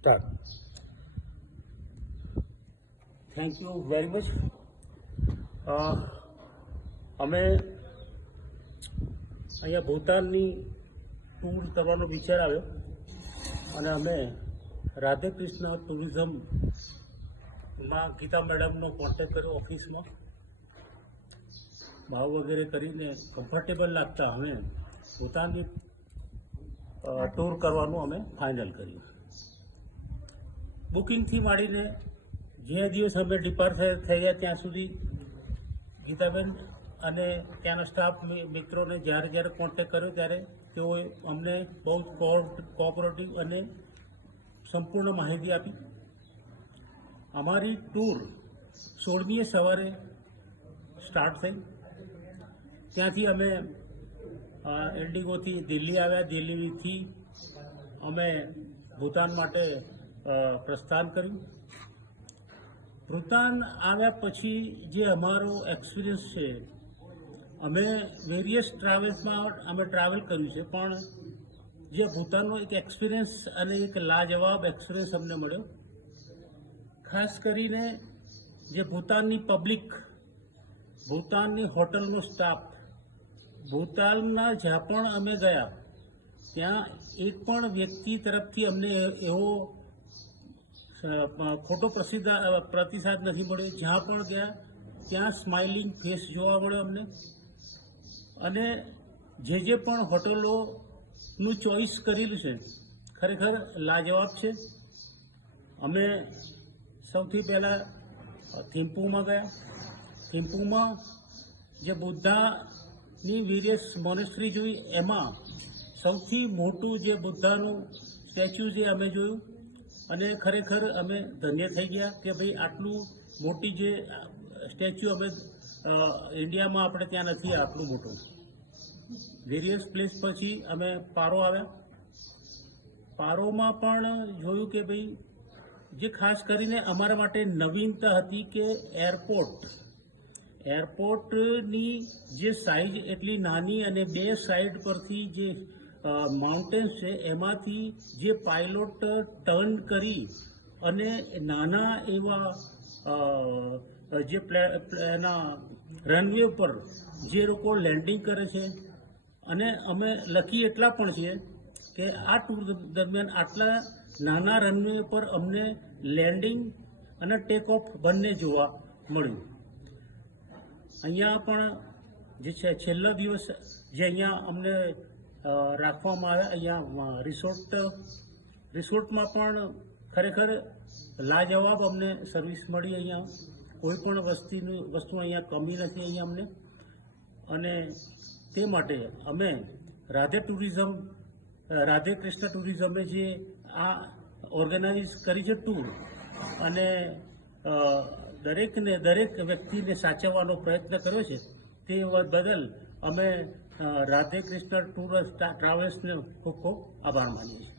Start. Thank you very much. અમે અહીંયા ભૂતાનની tour કરવાનો વિચાર આવ્યો અને અમે રાધે કૃષ્ણ ટુરિઝમમાં ગીતા મેડમનો કોન્ટેક્ટ કર્યો ઓફિસમાં. ભાવ વગેરે કરીને કમ્ફર્ટેબલ લાગતા અમે ભૂતાનની ટૂર કરવાનું અમે ફાઇનલ કર્યું. બુકિંગથી માંડીને જે દિવસ અમે ડિપાર્ટ થઈ ગયા ત્યાં સુધી ગીતાબેન અને ત્યાંના સ્ટાફ મિત્રોને જ્યારે કોન્ટેક્ટ કર્યો ત્યારે તેઓએ અમને બહુ કોઓપરેટિવ અને સંપૂર્ણ માહિતી આપી. અમારી ટૂર 16મીએ સવારે સ્ટાર્ટ થઈ. ત્યાંથી અમે ઇન્ડિગોથી દિલ્હી આવ્યા. દિલ્હીથી અમે ભૂતાન માટે પ્રસ્થાન કર્યું. ભૂતાન આવ્યા પછી જે અમારો એક્સપિરિયન્સ છે, અમે વેરિયસ ટ્રાવેલ્સમાં અમે ટ્રાવેલ કર્યું છે, પણ જે ભૂતાનનો એક એક્સપિરિયન્સ અને એક લાજવાબ એક્સપિરિયન્સ અમને મળ્યો. ખાસ કરીને જે ભૂતાનની પબ્લિક, ભૂતાનની હોટલનો સ્ટાફ, ભૂતાનના જ્યાં પણ અમે ગયા ત્યાં એક પણ વ્યક્તિ તરફથી અમને એવો ખોટો પ્રતિસાદ નથી મળ્યો. જ્યાં પણ ગયા ત્યાં સ્માઇલિંગ ફેસ જોવા મળ્યો અમને. અને જે પણ હોટલોનું ચોઈસ કરેલું છે ખરેખર લાજવાબ છે. અમે સૌથી પહેલાં થિમ્પુમાં ગયા. થિમ્પુમાં જે બુદ્ધાની વેરિયસ મોનેસ્ટ્રી જોઈ, એમાં સૌથી મોટું જે બુદ્ધાનું સ્ટેચ્યુ છે અમે જોયું અને ખરેખર અમે ધન્ય થઈ ગયા કે ભાઈ આટલું મોટી જે સ્ટેચ્યુ અમે ઇન્ડિયામાં આપણે ત્યાં નથી આટલું મોટું. વેરિયસ પ્લેસ પછી અમે પારો આવ્યા. પારોમાં પણ જોયું કે ભાઈ જે ખાસ કરીને અમારા માટે નવીનતા હતી કે એરપોર્ટની જે સાઇઝ એટલી નાની અને બે સાઈડ પરથી જે માઉન્ટેન્સ છે એમાંથી જે પાયલોટ ટર્ન કરી અને નાના એવા જે એના રનવે ઉપર જે લોકો લેન્ડિંગ કરે છે. અને અમે લકી એટલા પણ છીએ કે આ ટૂર દરમિયાન આટલા નાના રનવે પર અમને લેન્ડિંગ અને ટેક ઓફ બંને જોવા મળ્યું. અહીંયા પણ જે છે છેલ્લા દિવસ જે અહીંયા અમને રાખવામાં આવ્યા, અહીંયા રિસોર્ટમાં પણ ખરેખર લાજવાબ અમને સર્વિસ મળી. અહીંયા કોઈ પણ વસ્તુ અહીંયા કમી નથી અહીંયા અમને. અને તે માટે અમે રાધે કૃષ્ણ ટુરિઝમે જે આ ઓર્ગેનાઇઝ કરી છે ટૂર, અને દરેક વ્યક્તિને સાચવવાનો પ્રયત્ન કર્યો છે, તે બદલ અમે રાધે કૃષ્ણ ટૂર ટ્રાવેલ્સને ખૂબ ખૂબ આભાર માનીએ છીએ.